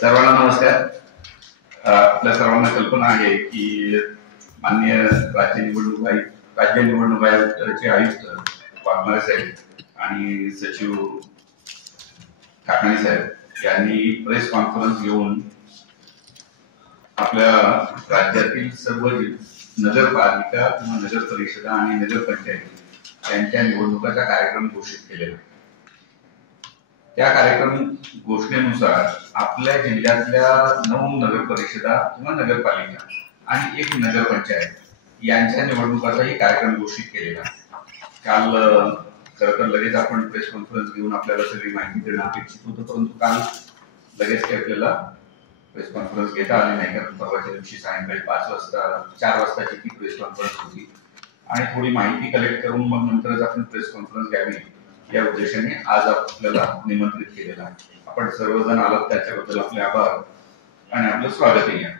सर्वांना नमस्कार. आपल्या सर्वांना कल्पना आहे की माननीय राज्य निवडणूक आयोगाचे आयुक्त वाघमारे साहेब आणि सचिव काकाणी साहेब यांनी प्रेस कॉन्फरन्स घेऊन आपल्या राज्यातील सर्व नगरपालिका किंवा नगर परिषदा आणि नगरपंचायती यांच्या निवडणुकाचा कार्यक्रम घोषित केलेला. त्या कार्यक्रम घोषणेनुसार आपल्या जिल्ह्यातल्या 9 नगर परिषदा किंवा नगरपालिका आणि 1 नगरपंचायत यांच्या निवडणुकाचाही कार्यक्रम घोषित केलेला. काल खरं तर लगेच आपण प्रेस कॉन्फरन्स घेऊन आपल्याला सगळी माहिती देणं अपेक्षित होतं, परंतु काल लगेच काही आपल्याला प्रेस कॉन्फरन्स घेता आली नाही, कारण परवाच्या दिवशी सायंकाळी 4 वाजताची ती प्रेस कॉन्फरन्स होती आणि थोडी माहिती कलेक्ट करून मग नंतरच आपण प्रेस कॉन्फरन्स घ्यावी या उद्देशाने आज आपल्याला निमंत्रित केलेलं आहे. आपण सर्वजण आलात त्याच्याबद्दल आपले आभार आणि आपलं स्वागतही आहे.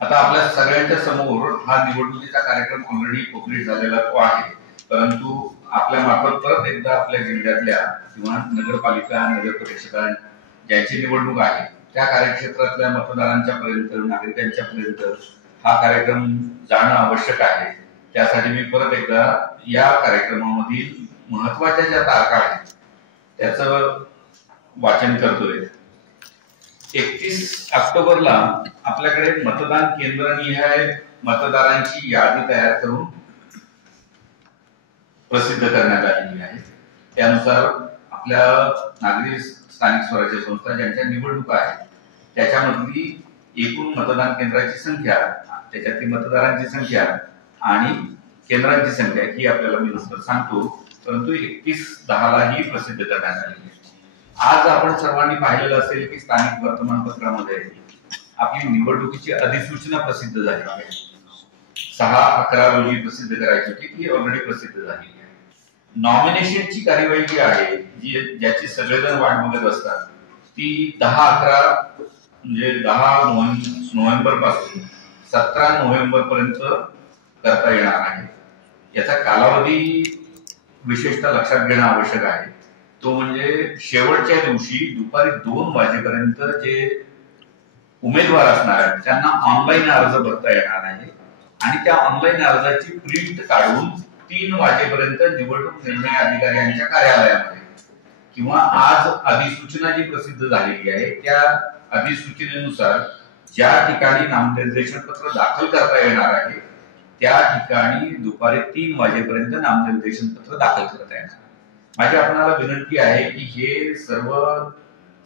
आता आपल्या सगळ्यांच्या समोर हा निवडणुकीचा कार्यक्रम ऑलरेडी कंप्लीट झालेला तो आहे, परंतु आपल्या मार्फत परत एकदा आपल्या जिल्ह्यातल्या किंवा नगरपालिका नगर परिषदा ज्यांची निवडणूक आहे त्या कार्यक्षेत्रातल्या मतदारांच्या पर्यंत नागरिकांच्या पर्यंत हा कार्यक्रम जाणं आवश्यक आहे. त्यासाठी मी परत एकदा या कार्यक्रमामधील महत्वाच्या ज्या तारखा आहेत त्याचं वाचन करतोय. 31 ऑक्टोबरला आपल्याकडे मतदान केंद्रनिहाय मतदारांची यादी तयार करून प्रसिद्ध करण्यात आलेली आहे. त्यानुसार आपल्या नागरी स्थानिक स्वराज्य संस्था ज्यांच्या निवडणुका आहेत त्याच्यामधली एकूण मतदान केंद्राची संख्या, त्याच्यातली मतदारांची संख्या आणि केंद्रांची संख्या ही आपल्याला मी नंतर सांगतो, परंतु 31/10 ही प्रसिद्ध करण्यात आली आहे. आज आपण सर्वांनी पाहिलेलं असेल की स्थानिक वर्तमानपत्रामध्ये आपली निवडणुकीची अधिसूचना प्रसिद्ध झाली आहे. 6/11 रोजी प्रसिद्ध करायची होती, ती ऑलरेडी प्रसिद्ध झाली आहे. नॉमिनेशनची कार्यवाही जी आहे, ज्याची सगळेजण वाट बघत असतात, ती 10/11 म्हणजे 10 नोव्हेंबर पासून 17 नोव्हेंबर पर्यंत करता येणार आहे. याचा कालावधी विशेषतः लक्षात घेणं आवश्यक आहे. तो म्हणजे शेवटच्या दिवशी दुपारी 2 वाजेपर्यंत जे उमेदवार असणार आहेत त्यांना ऑनलाईन अर्ज भरता येणार आहे आणि त्या ऑनलाईन अर्जाची प्रिंट काढून 3 वाजेपर्यंत निवडणूक निर्णय अधिकारी यांच्या कार्यालयामध्ये किंवा आज अधिसूचना जी प्रसिद्ध झालेली आहे त्या अधिसूचनेनुसार ज्या ठिकाणी नामनिर्देशन पत्र दाखल करता येणार आहे त्या ठिकाणी दुपारी 3 वाजेपर्यंत नामनिर्देशन पत्र दाखल करता येणार. माझी आपणाला विनंती आहे की हे सर्व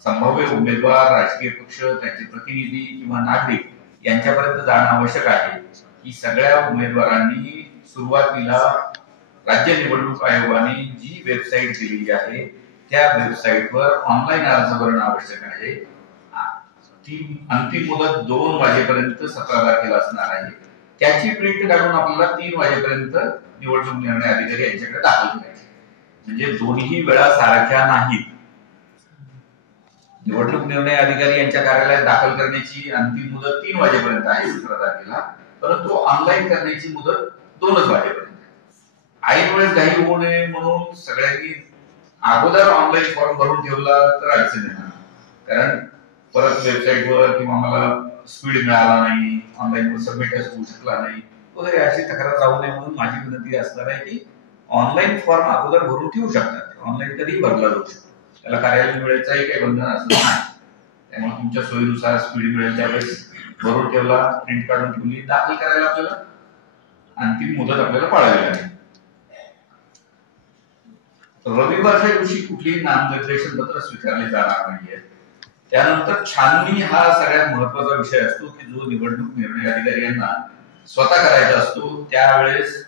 संभाव्य उमेदवार, राजकीय पक्ष, त्यांचे प्रतिनिधी किंवा नागरिक यांच्यापर्यंत जाणं आवश्यक आहे की सगळ्या उमेदवारांनी सुरुवातीला राज्य निवडणूक आयोगाने जी वेबसाईट दिलेली आहे त्या वेबसाईटवर ऑनलाईन अर्ज भरणं आवश्यक आहे. ती अंतिम मुदत 2 वाजेपर्यंत 17 तारखेला असणार आहे. त्याची प्रिंट काढून आपल्याला 3 वाजेपर्यंत निवडणूक निर्णय अधिकारी यांच्याकडे दाखल करायचे. म्हणजे दोन्ही वेळा सारख्या नाहीत. निवडणूक निर्णय अधिकारी यांच्या कार्यालयात दाखल करण्याची अंतिम मुदत 3 वाजेपर्यंत आहे 17 तारखेला, परंतु ऑनलाईन करण्याची मुदत 2 वाजेपर्यंत. ऐन वेळेस घाई होऊ नये म्हणून सगळ्यांनी अगोदर ऑनलाईन फॉर्म भरून ठेवला तर अडचण येणार, कारण परत वेबसाईटवर किंवा मला स्पीड मिळाला नाही, ऑनलाईन वर सबमिटच होऊ शकला नाही वगैरे अशी तक्रार राहू नये म्हणून माझी विनंती असणार आहे की ऑनलाईन फॉर्म अगोदर भरून ठेवू शकतात. ऑनलाईन कधीही भरला जाऊ शकतो, त्याला कार्यालय वेळेचाही काही बंधन असणार नाही. त्यामुळे तुमच्या सोयीनुसार स्पीड मिळेल त्यावेळेस भरून ठेवला, प्रिंट काढून ठेवली, दाखल करायला आपल्याला अंतिम मुदत आपल्याला पाळावी लागेल. रविवारच्या दिवशी कुठलीही नामनिर्देशन पत्र स्वीकारले जाणार नाहीये. त्यानंतर छाननी हा सगळ्यात महत्वाचा विषय असतो की जो निवडणूक निर्णय अधिकारी यांना स्वतः करायचा असतो. त्यावेळेस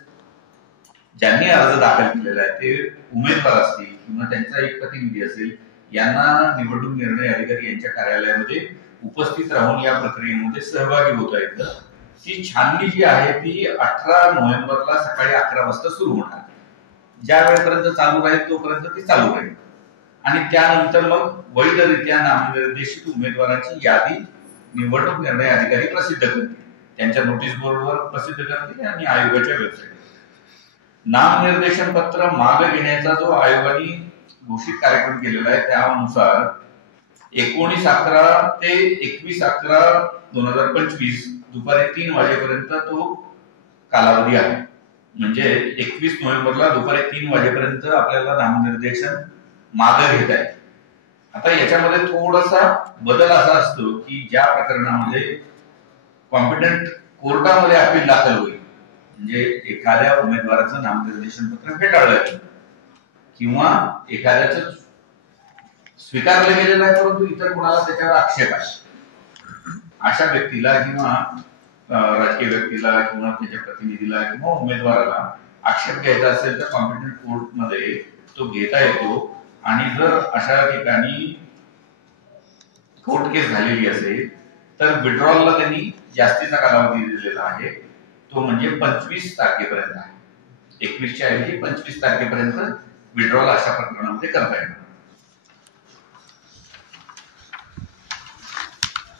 ज्यांनी अर्ज दाखल केलेला आहे ते उमेदवार असतील किंवा त्यांचा एक प्रतिनिधी असेल, यांना निवडणूक निर्णय अधिकारी यांच्या कार्यालयामध्ये उपस्थित राहून या प्रक्रियेमध्ये सहभागी होता येतं. ती छाननी जी आहे ती 18 नोव्हेंबरला सकाळी 11 वाजता सुरू होणार. ज्या वेळेपर्यंत चालू राहील तोपर्यंत ती चालू राहील आणि त्यानंतर मग वैधरित्या नामनिर्देशित उमेदवारांची यादी निवडणूक निर्णय अधिकारी प्रसिद्ध करतील. त्यांच्या नोटीस बोर्डवर प्रसिद्ध करतील आणि आयोगाच्या वेबसाईटवर. नामनिर्देशन पत्र मागे घेण्याचा जो आयोगाने घोषित कार्यक्रम केलेला आहे त्यानुसार 19/11 ते 21/11/2025 दुपारी 3 वाजेपर्यंत तो कालावधी आहे. म्हणजे 21 नोव्हेंबरला दुपारी 3 वाजेपर्यंत आपल्याला नामनिर्देशन मागे घेता येईल. आता याच्यामध्ये थोडासा बदल असा असतो की ज्या प्रकरणामध्ये कॉम्पिटंट कोर्टामध्ये अपील दाखल होईल, म्हणजे एखाद्या उमेदवाराचं नामनिर्देशन पत्र फेटाळलं किंवा एखाद्याचं स्वीकारलं गेलेलं आहे परंतु इतर कोणाला त्याच्यावर आक्षेप आहे, अशा व्यक्तीला किंवा राजकीय व्यक्तीला किंवा त्याच्या प्रतिनिधीला किंवा उमेदवाराला आक्षेप घ्यायचा असेल तर कॉम्पिटंट कोर्टमध्ये तो घेता येतो. आणि जर अशा ठिकाणी कोर्ट केस झालेली असेल तर विड्रॉलला त्यांनी जास्तीचा कालावधी दिलेला आहे, तो म्हणजे 25 तारखेपर्यंत आहे. 21च्या ऐवजी 25 तारखेपर्यंत विड्रॉल अशा प्रकरणामध्ये करता येणार.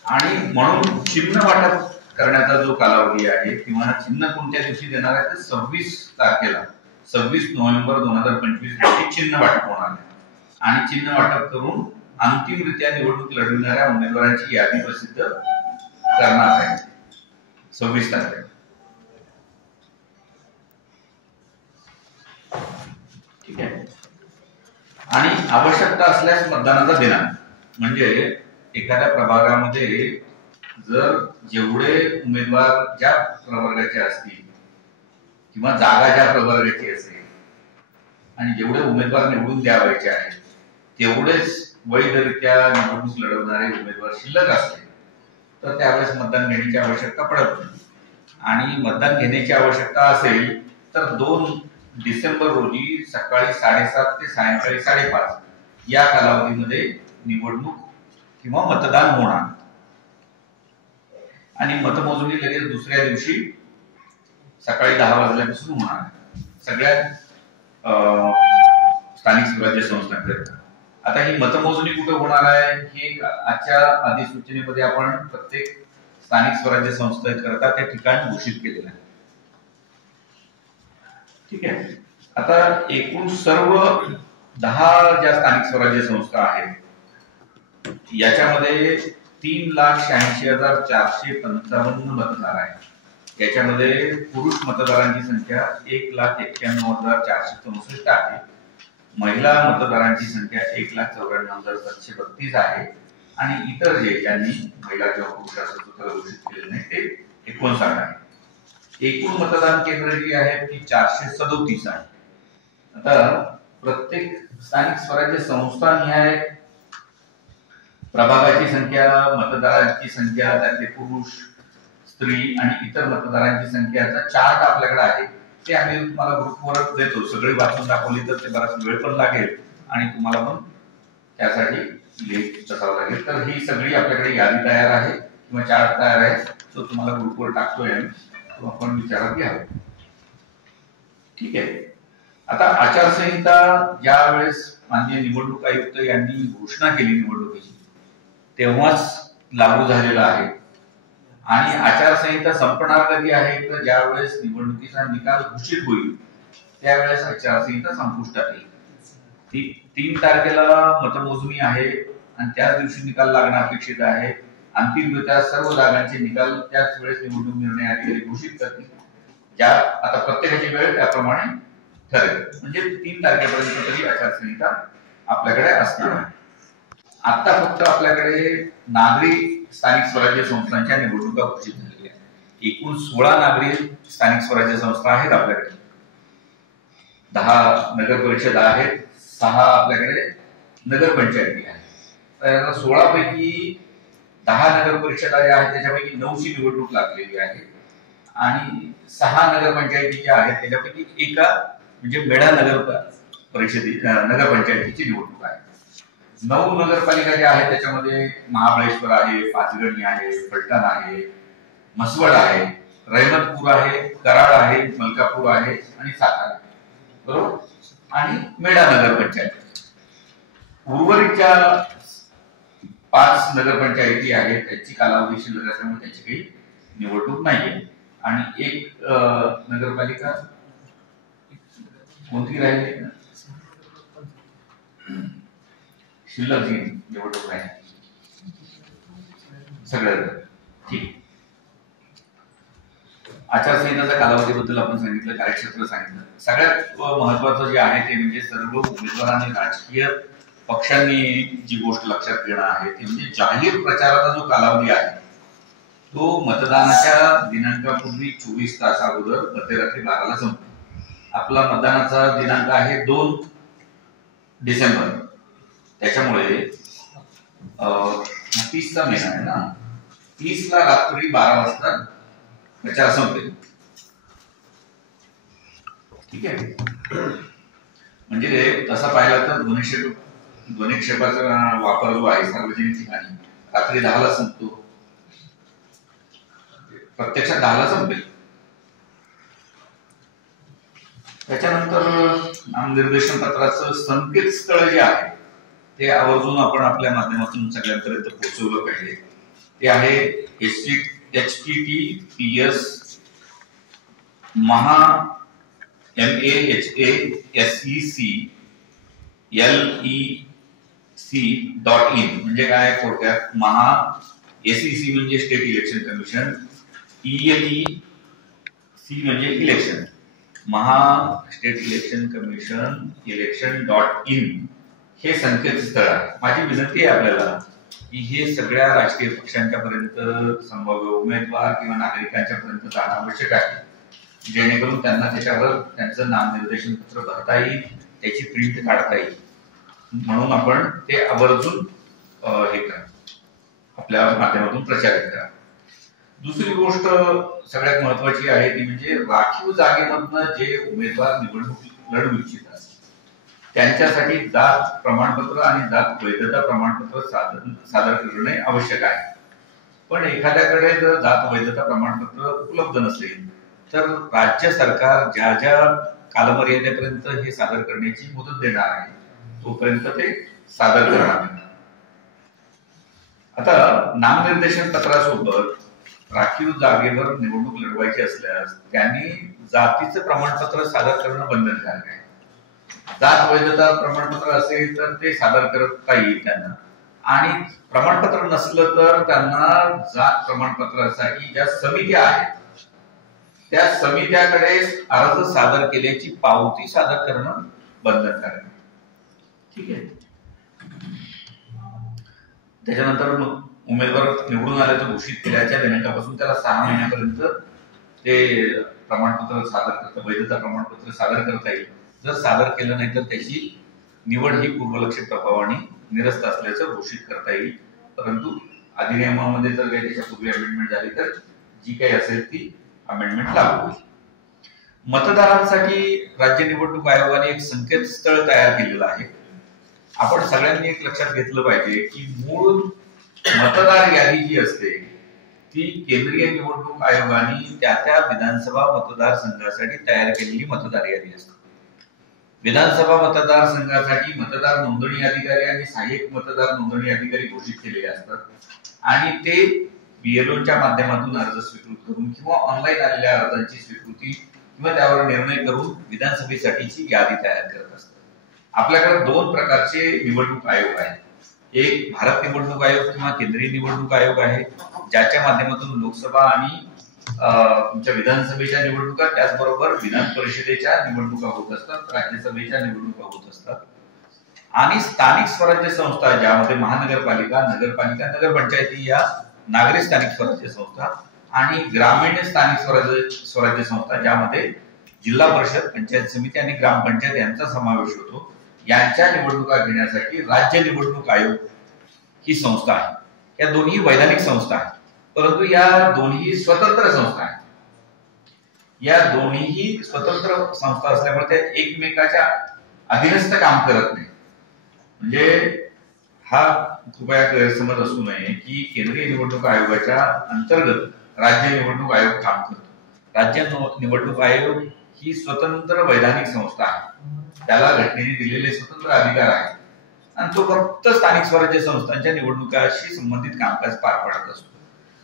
आणि म्हणून चिन्ह वाटप करण्याचा जो कालावधी आहे किंवा चिन्ह कोणत्या दिवशी देणार आहे तर 26 तारखेला 26 नोव्हेंबर 2025 रोजी चिन्ह वाटप होणार आहे. आणि चिन्ह वाटप करून अंतिमरित्या निवडणूक लढविणाऱ्या उमेदवारांची यादी प्रसिद्ध करणार आहे 26 तारखेला. ठीक आहे. आणि आवश्यकता असल्यास मतदानाचा दिनांक, म्हणजे एखाद्या प्रभागामध्ये जर जेवढे उमेदवार ज्या प्रवर्गाचे असतील किंवा जागा ज्या प्रवर्गाची असेल आणि जेवढे उमेदवार निवडून द्यावायचे आहेत तेवढेच वैधरित्या निवडणूक लढवणारे उमेदवार शिल्लक असले तर त्यावेळेस मतदान घेण्याची आवश्यकता पडत नाही. आणि मतदान घेण्याची आवश्यकता असेल तर 2 डिसेंबर रोजी सकाळी 7:30 ते सायंकाळी 5:30 या कालावधीमध्ये निवडणूक किंवा मतदान होणार. आणि मतमोजणी लगेच दुसऱ्या दिवशी सकाळी 10 वाजल्यापासून होणार सगळ्या स्थानिक स्वराज्य संस्थांकरिता. आता ही मतमोजणी कुठे होणार आहे हे आजच्या अधिसूचनेमध्ये आपण प्रत्येक स्थानिक स्वराज्य संस्थेकरता ते ठिकाण घोषित केलेलं आहे. ठीक आहे. आता एकूण सर्व 10 ज्या स्थानिक स्वराज्य संस्था आहेत याच्यामध्ये 3,86,455 मतदार आहेत. याच्यामध्ये पुरुष मतदारांची संख्या 1,91,464 आहे. महिला मतदारांची संख्या 1,94,732 आहे. आणि इतर ज्यांनी महिला किंवा पुरुषाचं सूत्र घोषित केले नाही ते 59 आहे. एकूण मतदान केंद्र जी आहेत ती 437 आहे. आता प्रत्येक स्थानिक स्वराज्य संस्थानिहाय प्रभागाची संख्या, मतदारांची संख्या, त्यातले पुरुष, स्त्री आणि इतर मतदारांची संख्याचा चार्ट आपल्याकडे आहे. ते आम्ही तुम्हाला ग्रुपवर देतो. सगळे वाचून दाखवली तर ते बराच वेळ पण लागेल आणि तुम्हाला पण त्यासाठी लिंक बसावं लागेल. तर ही सगळी आपल्याकडे यादी तयार आहे किंवा चार्ट तयार आहे, तो तुम्हाला ग्रुपवर टाकतोय, तो आपण विचारात घ्यावा. ठीक आहे. आता आचारसंहिता ज्या वेळेस माननीय निवडणूक आयुक्त यांनी घोषणा केली निवडणुकीची तेव्हाच लागू झालेला आहे. आणि आचारसंहिता संपणार कधी आहे तर ज्या वेळेस निवडणुकीचा निकाल घोषित होईल त्यावेळेस आचारसंहिता संपुष्टात येईल. 3 तारखेला मतमोजणी आहे आणि त्याच दिवशी निकाल लागणं अपेक्षित आहे. अंतिमरित्या सर्व जागांचे निकाल त्याच वेळेस निवडणूक निर्णय अधिकारी घोषित करतील. ज्या आता प्रत्येकाची वेळ त्याप्रमाणे ठरेल. म्हणजे 3 तारखेपर्यंत तरी आचारसंहिता आपल्याकडे असणार आहे. आता फक्त आपल्याकडे नागरी स्थानिक स्वराज्य संस्थांच्या निवडणुका घोषित झालेल्या आहेत. एकूण 16 नागरी स्थानिक स्वराज्य संस्था आहेत आपल्याकडे. 10 नगर परिषद आहेत, 6 आपल्याकडे नगरपंचायती आहेत. तर 16 पैकी 10 नगर परिषदा ज्या आहेत त्याच्यापैकी 9ची निवडणूक लागलेली आहे आणि 6 नगरपंचायती ज्या आहेत त्याच्यापैकी एका म्हणजे मेढा नगर नगरपंचायतीची निवडणूक आहे. 9 नगरपालिका ज्या आहेत त्याच्यामध्ये महाबळेश्वर आहे, पाचगणी आहे, फलटण आहे, म्हसवड आहे, रहमतपूर आहे, कराड आहे, मलकापूर आहे आणि सातारा, बरोबर, आणि मेढा नगरपंचायत. उर्वरितच्या 5 नगरपंचायती आहेत त्याची कालावधी शिल्लक असल्यामुळे त्याची काही निवडणूक नाहीये. आणि एक नगरपालिका कोणती राहिली शिल्लक जी निवडणूक आहे सगळं ठीक. आचारसंहितेच्या कालावधीबद्दल आपण सांगितलं, कार्यक्षेत्र सांगितलं. सगळ्यात महत्वाचं जे आहे ते म्हणजे सर्व उमेदवारांनी राजकीय पक्षांनी जी गोष्ट लक्षात घेणं आहे ती म्हणजे जाहीर प्रचाराचा जो कालावधी आहे तो मतदानाच्या दिनांकापूर्वी 24 तास अगोदर मध्यरात्री 12ला संपतो. आपला मतदानाचा दिनांक आहे 2 डिसेंबर. त्याच्यामुळे 30चा महिना आहे ना, 30ला रात्री 12 वाजता प्रचार संपेल. ठीक आहे. म्हणजे तसा पाहिला तर ध्वनिक्षेपाचा वापर जो आहे सार्वजनिक ठिकाणी रात्री 10ला संपतो, प्रत्यक्षात 10ला संपेल. त्याच्यानंतर नामनिर्देशन पत्राचं संकेतस्थळ जे आहे ते आवर्जून आपण आपल्या माध्यमातून सगळ्यांपर्यंत पोहोचवलं पाहिजे. ते आहे https mahaseclec.in म्हणजे काय, थोडक्यात महा SEC म्हणजे स्टेट इलेक्शन कमिशन, ELEC म्हणजे इलेक्शन, महा स्टेट इलेक्शन कमिशन इलेक्शन.in हे संकेतस्थळ आहे. माझी विनंती आहे आपल्याला की हे सगळ्या राजकीय पक्षांच्या पर्यंत, संभाव्य उमेदवार किंवा नागरिकांच्या पर्यंत जाणं आवश्यक आहे, जेणेकरून त्यांना त्याच्यावर त्यांचं नामनिर्देशन पत्र भरता येईल, त्याची प्रिंट काढता येईल. म्हणून आपण ते आवर्जून हे करा, आपल्या माध्यमातून प्रचारित करा. दुसरी गोष्ट सगळ्यात महत्वाची आहे ती म्हणजे राखीव जागेमधनं जे उमेदवार निवडणूक लढवू इच्छितात त्यांच्यासाठी जात प्रमाणपत्र आणि जात वैधता प्रमाणपत्र सादर करणे आवश्यक आहे. पण एखाद्याकडे जर जात वैधता प्रमाणपत्र उपलब्ध नसेल तर राज्य सरकार ज्या ज्या कालमर्यादेपर्यंत हे सादर करण्याची मुदत देणार आहे तोपर्यंत ते सादर करणार. आता नामनिर्देशन पत्रासोबत राखीव जागेवर निवडणूक लढवायची असल्यास त्यांनी जातीचं प्रमाणपत्र सादर करणं बंधनकारक आहे. जात वैधता प्रमाणपत्र असेल तर ते सादर करता येईल त्यांना, आणि प्रमाणपत्र नसलं तर त्यांना जात प्रमाणपत्रासाठी ज्या समित्या आहेत त्या समित्याकडे अर्ज सादर केल्याची पावती सादर करणं बंधनकारक आहे. ठीक आहे. त्याच्यानंतर उमेदवार निवडून आल्याचं घोषित केल्याच्या दिनांकापासून त्याला 6 महिन्यापर्यंत ते प्रमाणपत्र सादर करता, वैधता प्रमाणपत्र सादर करता येईल. जर सादर केलं नाही तर त्याची निवड ही पूर्वलक्षित प्रभावाने निरस्त असल्याचं घोषित करता येईल. परंतु अधिनियमामध्ये जर काही त्याच्यापूर्वी अमेंडमेंट झाली तर जी काही असेल ती अमेंडमेंट लागू होईल. मतदारांसाठी राज्य निवडणूक आयोगाने एक संकेतस्थळ तयार केलेलं आहे. आपण सगळ्यांनी एक लक्षात घेतलं पाहिजे की मूळ मतदार यादी जी असते ती केंद्रीय निवडणूक आयोगाने त्या त्या विधानसभा मतदारसंघासाठी तयार केलेली मतदार यादी असते. विधानसभा मतदारसंघासाठी मतदार नोंदणी अधिकारी आणि सहाय्यक मतदार नोंदणी अधिकारी घोषित केलेले असतात, आणि ते बीएलओच्या माध्यमातून अर्ज स्वीकृत करून किंवा ऑनलाईन आलेल्या अर्जांची स्वीकृती किंवा त्यावर निर्णय करून विधानसभेसाठीची यादी तयार करत असतात. आपल्याकडे 2 प्रकारचे निवडणूक आयोग आहेत. एक भारत निवडणूक आयोग किंवा केंद्रीय निवडणूक आयोग आहे, ज्याच्या माध्यमातून लोकसभा आणि तुमच्या विधानसभेच्या निवडणुका, त्याचबरोबर विधान परिषदेच्या निवडणुका होत असतात, राज्यसभेच्या निवडणुका होत असतात. आणि स्थानिक स्वराज्य संस्था ज्यामध्ये महानगरपालिका, नगरपालिका, नगरपंचायती या नागरी स्थानिक स्वराज्य संस्था आणि ग्रामीण स्थानिक स्वराज्य संस्था ज्यामध्ये जिल्हा परिषद, पंचायत समिती आणि ग्रामपंचायत यांचा समावेश होतो, यांच्या निवडणुका घेण्यासाठी राज्य निवडणूक आयोग ही संस्था आहे. या दोन्ही वैधानिक संस्था आहेत, परंतु या दोन्ही स्वतंत्र संस्था आहेत. या दोन्ही स्वतंत्र संस्था असल्यामुळे त्या एकमेकाच्या अधीनस्थ काम करत नाही. म्हणजे हा कृपया गैरसमज असू नये की केंद्रीय निवडणूक आयोगाच्या अंतर्गत राज्य निवडणूक आयोग काम करतो. राज्य निवडणूक आयोग ही स्वतंत्र वैधानिक संस्था आहे, त्याला घटनेने दिलेले स्वतंत्र अधिकार आहेत आणि तो फक्त स्थानिक स्वराज्य संस्थांच्या निवडणुकाशी संबंधित कामकाज पार पाडत असतो.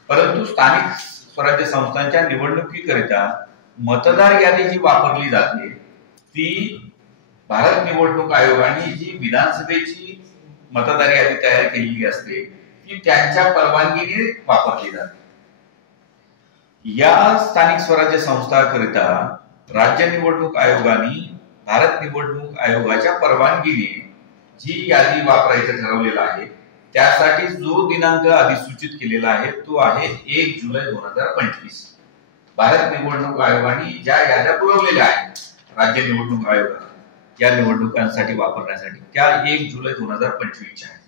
परंतु स्थानिक स्वराज्य संस्थांच्या निवडणुकीकरिता मतदार यादी जी वापरली जाते ती भारत निवडणूक आयोगाने जी विधानसभेची मतदार यादी तयार केलेली असते ती ती त्यांच्या परवानगीने वापरली जाते. या स्थानिक स्वराज्य संस्थांकरिता राज्य निवडणूक आयोगाने भारत निवडणूक आयोगाच्या परवानगीने जी यादी वापरायचं ठरवलेलं आहे त्यासाठी जो दिनांक अधिसूचित केलेला आहे तो आहे 1 जुलै 2025. भारत निवडणूक आयोगाने ज्या याद्या पुरवलेल्या आहेत राज्य निवडणूक आयोगाला या निवडणुकांसाठी वापरण्यासाठी त्या 1 जुलै 2025 आहेत.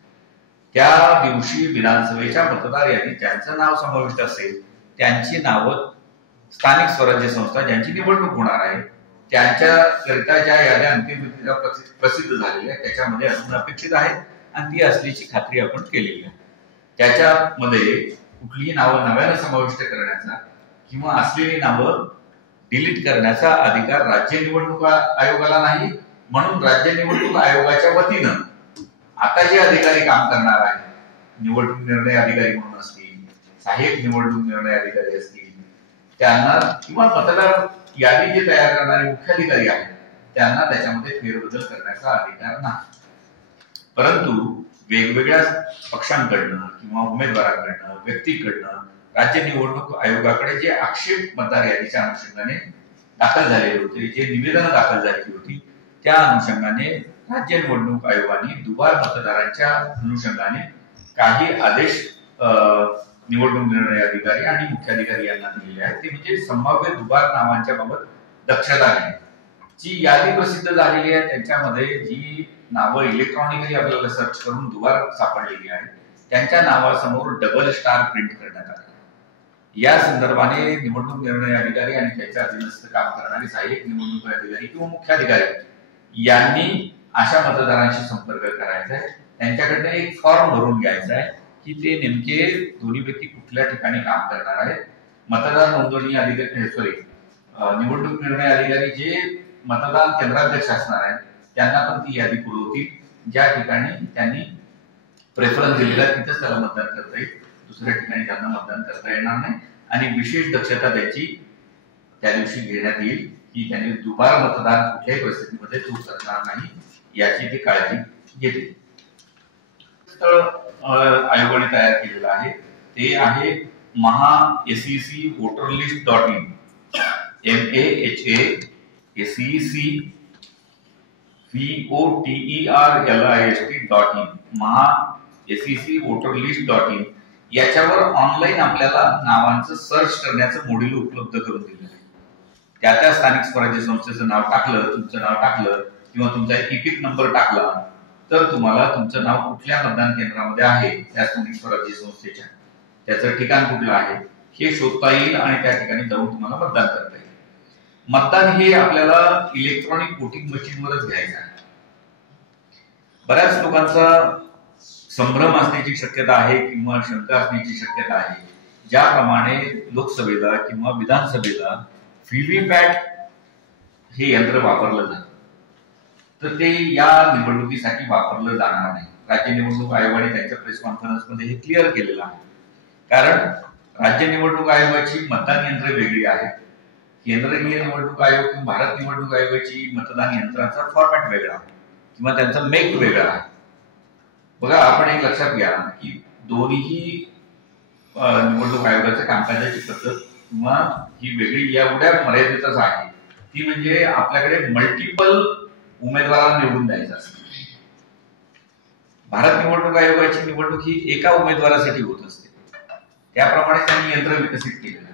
त्या दिवशी विधानसभेच्या मतदार यादीत ज्यांचं नाव समाविष्ट असेल त्यांची नावं स्थानिक स्वराज्य संस्था ज्यांची निवडणूक होणार आहे त्यांच्याकरिता ज्या याद्या अंतिमरित्या प्रसिद्ध झालेल्या आहेत त्याच्यामध्ये असणं अपेक्षित आहे आणि ती असल्याची खात्री आपण केलेली आहे. त्याच्यामध्ये कुठलीही नावं नव्यानं समाविष्ट करण्याचा किंवा असलेली नावं डिलीट करण्याचा अधिकार राज्य निवडणूक आयोगाला नाही. म्हणून राज्य निवडणूक आयोगाच्या वतीनं आता जे अधिकारी काम करणार आहेत निवडणूक निर्णय अधिकारी म्हणून असतील, सहाय्यक निवडणूक निर्णय अधिकारी असतील, त्यांना किंवा मतदार यादी जे तयार करणारे मुख्याधिकारी आहेत त्यांना त्याच्यामध्ये फेरबदल करण्याचा अधिकार नाही. परंतु वेगवेगळ्या पक्षांकडनं किंवा उमेदवारांकडनं व्यक्तीकडनं राज्य निवडणूक आयोगाकडे जे आक्षेप मतदार यादीच्या अनुषंगाने दाखल झालेले होते, जे निवेदनं दाखल झालेली होती त्या अनुषंगाने राज्य निवडणूक आयोगाने दुबार मतदारांच्या अनुषंगाने काही आदेश निवडणूक निर्णय अधिकारी आणि मुख्याधिकारी यांना दिलेले आहेत. ते म्हणजे संभाव्य दुबार नावांच्या बाबत दक्षता घेणे. जी यादी प्रसिद्ध झालेली आहे त्यांच्यामध्ये जी नावं इलेक्ट्रॉनिकली आपल्याला सर्च करून दुबार सापडलेली आहेत त्यांच्या नावासमोर डबल स्टार प्रिंट करण्यात आले. या संदर्भाने निवडणूक निर्णय अधिकारी आणि त्याच्या अधीनस्थ काम करणारे सहाय्यक निवडणूक अधिकारी किंवा मुख्याधिकारी यांनी अशा मतदारांशी संपर्क करायचा आहे. त्यांच्याकडनं एक फॉर्म भरून घ्यायचा आहे की ते नेमके दोन्ही व्यक्ती कुठल्या ठिकाणी काम करणार आहेत. मतदार नोंदणी अधिकारी निवडणूक निर्णय अधिकारी जे मतदान केंद्राध्यक्ष असणार आहेत त्यांना पण ती यादी पुरवतील. ज्या ठिकाणी त्यांनी प्रेफरन्स दिलेला तिथेच त्याला मतदान करता येईल, दुसऱ्या ठिकाणी त्यांना मतदान करता येणार नाही. आणि विशेष दक्षता त्याची त्या दिवशी घेण्यात येईल की त्यांनी दुबार मतदान कुठल्याही परिस्थितीमध्ये चूक करणार नाही याची ते काळजी घेतील. स्थळ आयोगाने तयार केलेलं आहे ते आहे mahaSECvoterlist.in mahaSECvoterlist.in mahaSECvoterlist.in याच्यावर ऑनलाईन आपल्याला नावांचं सर्च करण्याचं मॉड्यूल उपलब्ध करून दिलेलं आहे. त्या स्थानिक स्वराज्य संस्थेचं नाव टाकलं, तुमचं नाव टाकलं किंवा तुमचा इपिक नंबर टाकला तर तुम्हाला तुमचं नाव कुठल्या मतदान केंद्रामध्ये आहे त्या स्थानिक स्वराज्य संस्थेच्या त्याचं ठिकाण कुठलं आहे हे शोधता येईल आणि त्या ठिकाणी जाऊन तुम्हाला मतदान करता येईल. मतदान हे आपल्याला इलेक्ट्रॉनिक वोटिंग मशीनवरच घ्यायचं आहे. बऱ्याच लोकांचा संभ्रम असण्याची शक्यता आहे किंवा शंका असण्याची शक्यता आहे. ज्याप्रमाणे लोकसभेला किंवा विधानसभेला व्हीव्हीपॅट हे यंत्र वापरलं जातं तर ते या निवडणुकीसाठी वापरलं जाणार नाही. राज्य निवडणूक आयोगाने त्यांच्या प्रेस कॉन्फरन्समध्ये हे क्लिअर केलेलं आहे. कारण राज्य निवडणूक आयोगाची मतदान यंत्र वेगळी आहेत, केंद्रीय निवडणूक आयोग किंवा भारत निवडणूक आयोगाची मतदान यंत्राचा फॉर्मॅट वेगळा आहे किंवा त्यांचा मेक वेगळा आहे. बघा आपण एक लक्षात घ्या की दोन्ही निवडणूक आयोगाच्या कामकाजाची पद्धत किंवा ही वेगळी एवढ्या मर्यादितच आहे ती म्हणजे आपल्याकडे मल्टिपल उमेदवारांना निवडून द्यायचं असतं. भारत निवडणूक आयोगाची निवडणूक ही एका उमेदवारासाठी होत असते. त्याप्रमाणे त्यांनी यंत्र विकसित केलेलं आहे.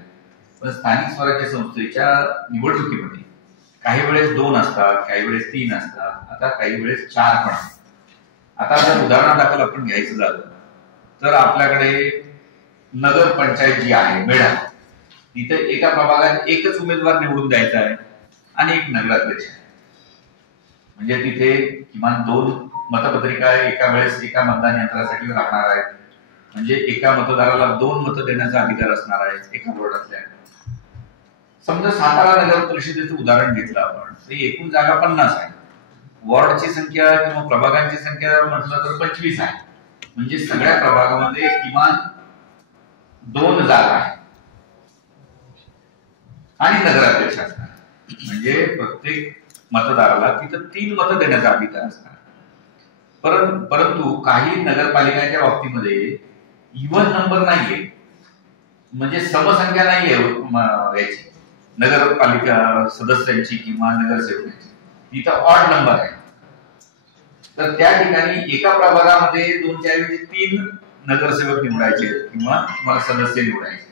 पण स्थानिक स्वराज्य संस्थेच्या निवडणुकीमध्ये काही वेळेस 2 असतात, काही वेळेस 3 असतात, आता काही वेळेस 4 पण असतात. आता जर उदाहरणादाखल आपण घ्यायचं झालं तर आपल्याकडे नगर पंचायत जी आहे मेढा तिथे एका प्रभागात एकच उमेदवार निवडून द्यायचा आहे आणि एक नगराध्यक्ष आहे. म्हणजे तिथे किमान 2 मतपत्रिका एका वेळेस एका मतदान यंत्रासाठी राहणार आहेत. म्हणजे एका मतदाराला 2 मतं देण्याचा अधिकार असणार आहे एका बोर्डातल्या. समजा सातारा नगर परिषदेचं उदाहरण घेतलं आपण तर एकूण जागा 50 आहे. वॉर्डची संख्या किंवा प्रभागांची संख्या म्हटलं तर 25 आहे. म्हणजे सगळ्या प्रभागामध्ये किमान 2 जागा आहेत आणि नगराध्यक्ष असणार. म्हणजे प्रत्येक मतदाराला तिथं 3 मतं देण्याचा अधिकार असणार. परंतु काही नगरपालिकांच्या बाबतीमध्ये इव्हन नंबर नाहीये, म्हणजे समसंख्या नाहीये याची नगरपालिका सदस्यांची किंवा नगरसेवकांची, तिथं ऑड नंबर आहे. तर त्या ठिकाणी एका प्रभागामध्ये 2च्या ऐवजी 3 नगरसेवक निवडायचे किंवा तुम्हाला सदस्य निवडायचे,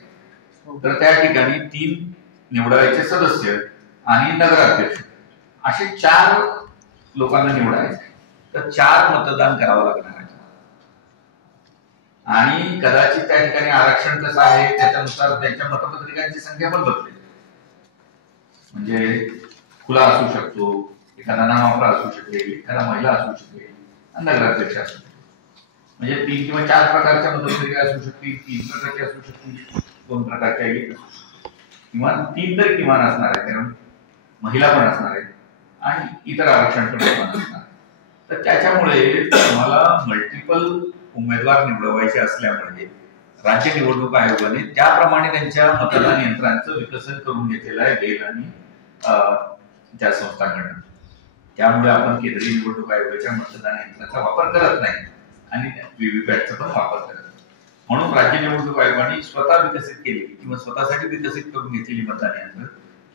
तर त्या ठिकाणी 3 निवडायचे सदस्य आणि नगराध्यक्ष असे 4 लोकांना निवडायचे. तर 4 मतदान करावं लागणार आहे. आणि कदाचित त्या ठिकाणी आरक्षण कसं आहे त्याच्यानुसार त्यांच्या मतपत्रिकांची संख्या पण बदलेल. म्हणजे खुला असू शकतो, एखादा नावापरा असू शकेल, एखादा महिला असू शकेल, नगराध्यक्ष असू शकेल. म्हणजे 3 किंवा 4 प्रकारच्या मतपत्रिका असू शकतील, 3 प्रकारच्या असू शकतील, 2 प्रकारच्या किंवा 3 तरी किमान असणार आहे, कारण महिला पण असणार आहे आणि इतर आरक्षण पण असणार आहे. तर त्याच्यामुळे तुम्हाला मल्टिपल उमेदवार निवडवायचे असल्यामुळे राज्य निवडणूक आयोगाने त्याप्रमाणे त्यांच्या मतदान यंत्रांचं विकसन करून घेतलेलं आहे बेल आणि त्या संस्थांकडून. त्यामुळे आपण केंद्रीय निवडणूक आयोगाच्या मतदान यंत्राचा वापर करत नाही आणि व्हीव्हीपॅटचा पण वापर करत नाही. म्हणून राज्य निवडणूक आयोगाने स्वतः विकसित केलेली किंवा स्वतःसाठी विकसित करून घेतलेली मतदान यंत्र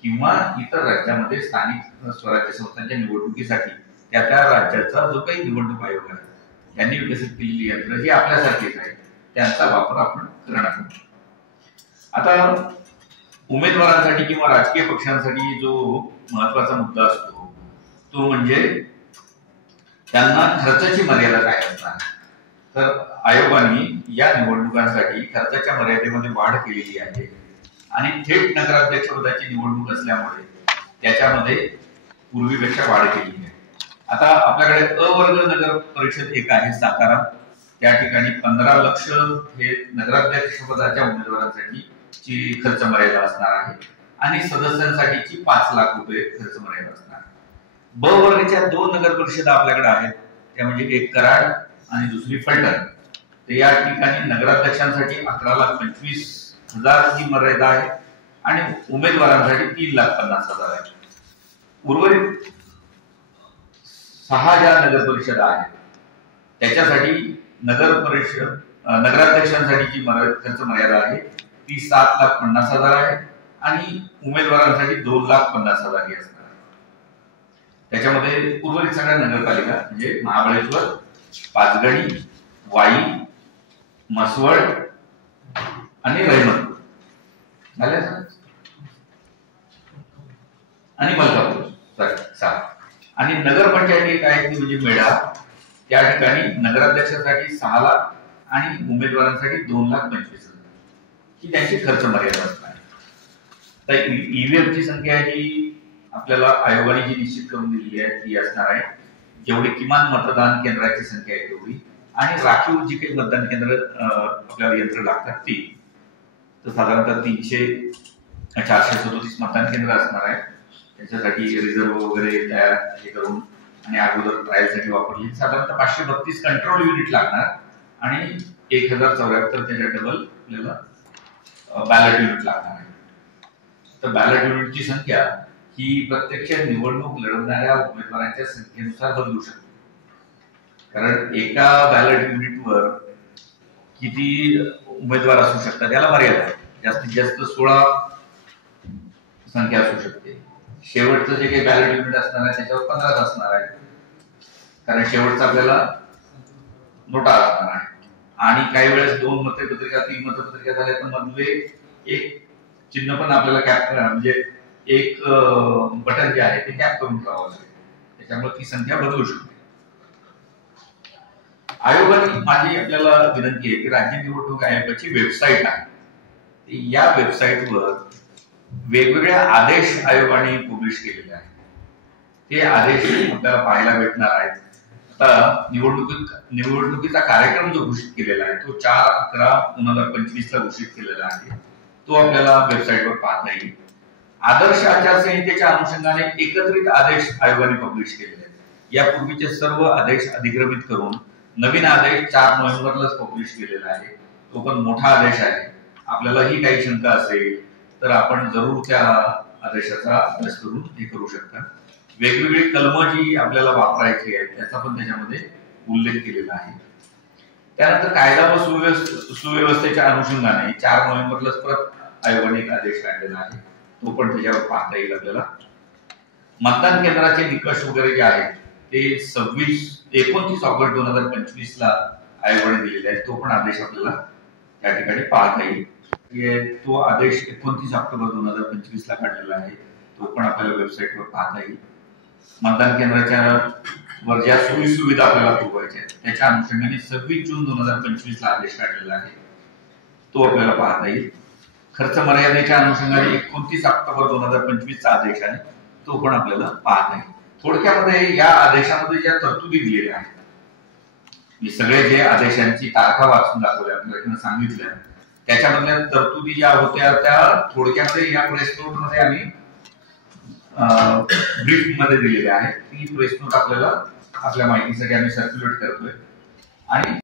किंवा इतर राज्यामध्ये स्थानिक स्वराज्य संस्थांच्या निवडणुकीसाठी त्या राज्याचा जो काही निवडणूक आयोग आहे त्यांनी विकसित केलेली यंत्र जी आपल्यासारखीच आहे त्यांचा वापर आपण करणार आहोत. आता उमेदवारांसाठी किंवा राजकीय पक्षांसाठी जो महत्वाचा मुद्दा असतो तो म्हणजे त्यांना खर्चाची मर्यादा काय असणार. तर आयोगाने या निवडणुकांसाठी खर्चाच्या मर्यादेमध्ये वाढ केलेली आहे आणि थेट नगराध्यक्ष पदाची निवडणूक असल्यामुळे त्याच्यामध्ये पूर्वीपेक्षा वाढ केली आहे. आता आपल्याकडे अ वर्ग नगर परिषद एक आहे सातारा, त्या ठिकाणी 15 लक्ष हे नगराध्यक्ष पदाच्या उमेदवारांसाठी खर्च मर्यादा असणार आहे आणि सदस्यांसाठीची 5 लाख रुपये खर्च मर्यादा असणार आहे. ब वर्गाच्या 2 नगर परिषद आपल्याकडे आहेत, त्या म्हणजे एक कराड आणि दुसरी फलटण. तर या ठिकाणी नगराध्यक्षांसाठी 11,25,000 ही मर्यादा आहे आणि उमेदवारांसाठी 3,50,000 आहे. उर्वरित 6 ज्या नगर परिषद आहेत त्याच्यासाठी नगराध्यक्षांसाठी जी खर्च मर्यादा आहे ती 7,50,000 आहे आणि उमेदवारांसाठी 2,50,000 ही असणार आहे. त्याच्यामध्ये उर्वरित सगळ्या नगरपालिका म्हणजे महाबळेश्वर, पाचगणी, वाई, म्हसवड आणि रहिमतपूर झाले आणि मलकापूर 7. आणि नगरपंचायत एक आहे ती म्हणजे मेढा, त्या ठिकाणी नगराध्यक्षासाठी 6 लाख आणि उमेदवारांसाठी 2,25,000 ही त्यांची खर्च मर्यादा असणार. तर ईव्हीएम ची संख्या ही आपल्याला आयोगाने जी निश्चित करून दिलेली आहे ती असणार आहे जेवढी किमान मतदान केंद्राची संख्या आहे तेवढी, आणि राखीव जी काही मतदान केंद्र आपल्याला यंत्र लागतात ती तर साधारणतः 437 मतदान केंद्र असणार आहे. त्याच्यासाठी रिझर्व वगैरे तयार हे करून आणि अगोदर ट्रायलसाठी वापरली साधारणतः 532 कंट्रोल युनिट लागणार आणि 1074 त्याच्या डबल आपल्याला बॅलेट युनिट लागणार आहे. तर बॅलेट युनिटची संख्या ही प्रत्यक्ष निवडणूक लढवणाऱ्या उमेदवारांच्या संख्येनुसार बदलू शकते, कारण एका बॅलेट युनिटवर किती उमेदवार असू शकतात याला मर्यादा आहे. जास्तीत जास्त 16 संख्या असू शकते. शेवटचं जे काही बॅलेट युनिट असणार आहे त्याच्यावर 15 असणार आहे, कारण शेवटचा आपल्याला नोटा असणार आहे. आणि काही वेळेस 2 मतपत्रिका 3 मतपत्रिका झाल्या तर मधले एक चिन्ह पण आपल्याला कॅप म्हणजे एक बटन जे आहे ते कॅप करून ठेवावं लागेल, त्याच्यामुळे ती संख्या बदलू शकते. आयोगाने माझी आपल्याला विनंती आहे की राज्य निवडणूक आयोगाची वेबसाईट आहे, या वेबसाईटवर वेगवेगळ्या आदेश आयोगाने पब्लिश केलेले आहेत. ते आदेश आपल्याला पाहायला भेटणार आहेत. आता निवडणुकीचा कार्यक्रम जो घोषित केलेला आहे तो 4/11/2025 ला घोषित केलेला आहे, तो आपल्याला वेबसाईटवर पाहता येईल. आदर्श आचारसंहितेच्या अनुषंगाने एकत्रित आदेश आयोगाने पब्लिश केलेले आहेत. यापूर्वीचे सर्व आदेश अधिग्रहित करून नवीन आदेश 4 नोव्हेंबरलाच पब्लिश केलेला आहे. तो पण मोठा आदेश आहे. आपल्याला ही काही शंका असेल तर आपण जरूर त्या आदेशाचा अभ्यास करून हे करू शकता. वेगवेगळी कलमं जी आपल्याला वापरायची आहेत त्याचा पण त्याच्यामध्ये उल्लेख केलेला आहे. त्यानंतर कायदा व सुव्यवस्थेच्या अनुषंगाने 4 नोव्हेंबरलाच परत आयोगाने एक आदेश काढलेला आहे, तो पण त्याच्यावर पाहता येईल आपल्याला. मतदान केंद्राचे निकष वगैरे जे आहेत ते 29 ऑगस्ट 2025 ला आयोगाने दिलेले आहेत, तो पण आदेश आपल्याला त्या ठिकाणी पाहता येईल. तो आदेश 29 ऑक्टोबर 2025 ला काढलेला आहे, तो पण आपल्याला वेबसाईटवर पाहता येईल. मतदान केंद्राच्या वर ज्या सोयी सुविधा आपल्याला पुरवायच्या आहेत त्याच्या अनुषंगाने 26 जून 2025 ला आदेश काढलेला आहे, तो आपल्याला पाहता येईल. खर्च मर्यादेच्या अनुषंगाने 29 ऑक्टोबर 2025 चा आदेश आहे, तो पण आपल्याला पाहता येईल. थोडक्यामध्ये या आदेशामध्ये ज्या तरतुदी दिलेल्या आहेत, मी सगळे जे आदेशांची तारखा वाचून दाखवल्या आपल्याला सांगितल्या, त्याच्यामधल्या तरतुदी ज्या होत्या त्या थोडक्यामध्ये या प्रेस नोट मध्ये आम्ही ब्रीफ मध्ये दिलेल्या आहेत. ती प्रेस नोट आपल्याला आपल्या माहितीसाठी आम्ही सर्क्युलेट करतोय आणि